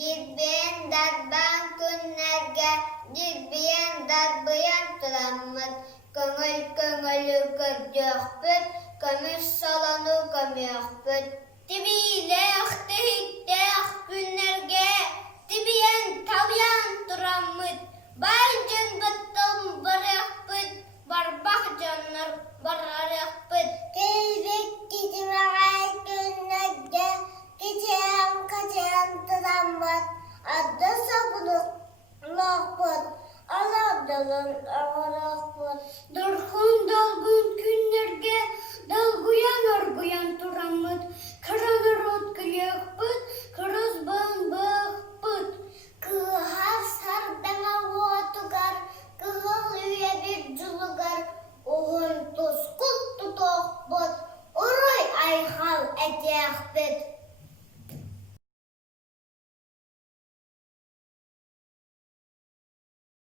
Jirbiyen darban günlerge, jirbiyen darbayan turamız. Köngül köngülü köpjökpüt, kömüş salonu kömjökpüt. Tibiylek tehittek günlerge, tibiyen tavyan turamız. Baycın bıttım bırakpıt, barbak canlar